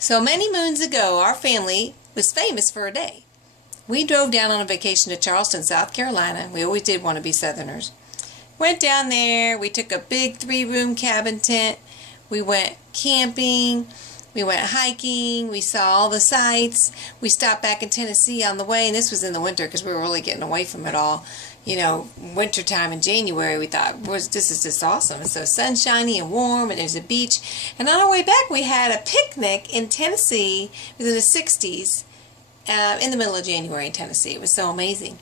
So many moons ago, our family was famous for a day. We drove down on a vacation to Charleston, South Carolina. We always did want to be Southerners. Went down there. We took a big 3-room cabin tent. We went camping. We went hiking. We saw all the sights. We stopped back in Tennessee on the way, and this was in the winter because we were really getting away from it all. You know, wintertime in January, we thought, this is just awesome. It's so sunshiny and warm, and there's a beach. And on our way back, we had a picnic in Tennessee. It was in the 60s, in the middle of January in Tennessee. It was so amazing.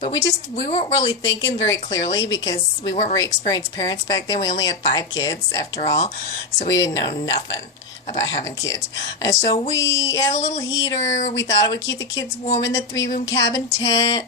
But we weren't really thinking very clearly because we weren't very experienced parents back then. We only had 5 kids, after all, so we didn't know nothing about having kids. And so we had a little heater. We thought it would keep the kids warm in the 3-room cabin tent.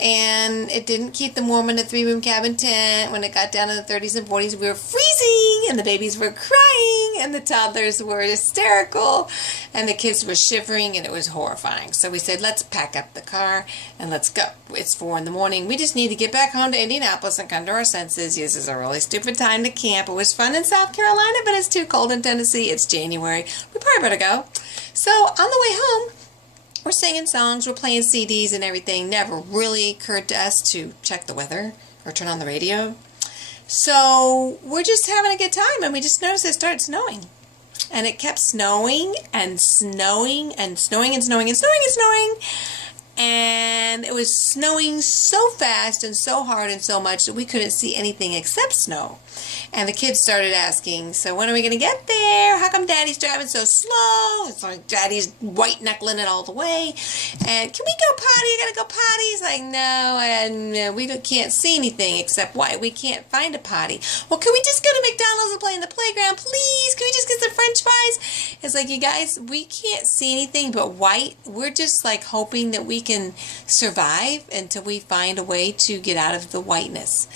And it didn't keep them warm in the 3-room cabin tent. When it got down to the 30s and 40s, we were freezing, and the babies were crying, and the toddlers were hysterical, and the kids were shivering, and it was horrifying. So we said, let's pack up the car, and let's go. It's 4 in the morning. We just need to get back home to Indianapolis and come to our senses. This is a really stupid time to camp. It was fun in South Carolina, but it's too cold in Tennessee. It's January. We probably better go. So on the way home, we're singing songs, we're playing CDs and everything. Never really occurred to us to check the weather or turn on the radio. So we're just having a good time, and we just noticed it started snowing. And it kept snowing and snowing and snowing and snowing and snowing and snowing. And it was snowing so fast and so hard and so much that we couldn't see anything except snow. And the kids started asking, so when are we going to get there? How come Daddy's driving so slow? It's like Daddy's white-knuckling it all the way. And can we go potty? I got to go potty. It's like, no, and we can't see anything except white. We can't find a potty. Well, can we just go to McDonald's and play in the playground, please? Can we just get some French fries? It's like, you guys, we can't see anything but white. We're just like hoping that we can survive until we find a way to get out of the whiteness.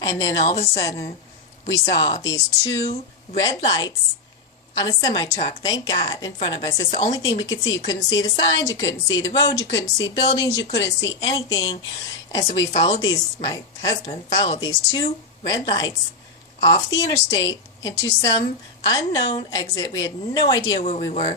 And then all of a sudden, we saw these 2 red lights on a semi-truck, thank God, in front of us. It's the only thing we could see. You couldn't see the signs, you couldn't see the road, you couldn't see buildings, you couldn't see anything. And so we followed my husband followed these 2 red lights off the interstate into some unknown exit. We had no idea where we were,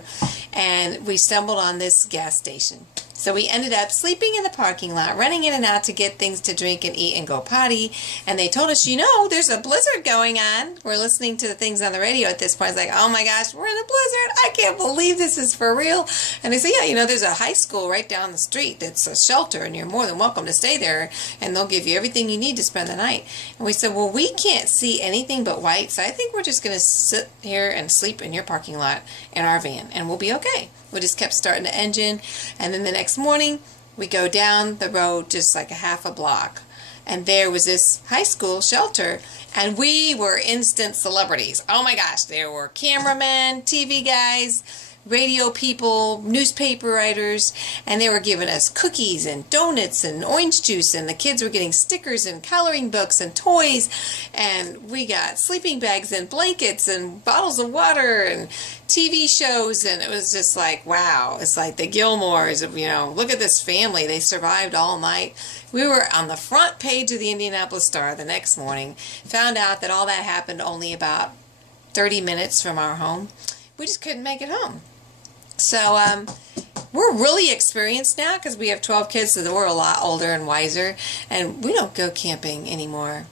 and we stumbled on this gas station. So we ended up sleeping in the parking lot, running in and out to get things to drink and eat and go potty. And they told us, there's a blizzard going on. We're listening to the things on the radio at this point. It's like, oh my gosh, we're in a blizzard. I can't believe this is for real. And they say, yeah, there's a high school right down the street that's a shelter, and you're more than welcome to stay there, and they'll give you everything you need to spend the night. And we said, well, we can't see anything but white, so I think we're just going to sit here and sleep in your parking lot in our van, and we'll be okay. We just kept starting the engine, and then the next morning, we go down the road just like a half a block, and there was this high school shelter, and we were instant celebrities. Oh my gosh, there were cameramen, TV guys, radio people, newspaper writers, and they were giving us cookies and donuts and orange juice, and the kids were getting stickers and coloring books and toys, and we got sleeping bags and blankets and bottles of water and TV shows, and it was just like, wow, it's like the Gilmores of, look at this family, they survived all night. We were on the front page of the Indianapolis Star the next morning, found out that all that happened only about 30 minutes from our home. We just couldn't make it home. So we're really experienced now because we have 12 kids, so we're a lot older and wiser, and we don't go camping anymore.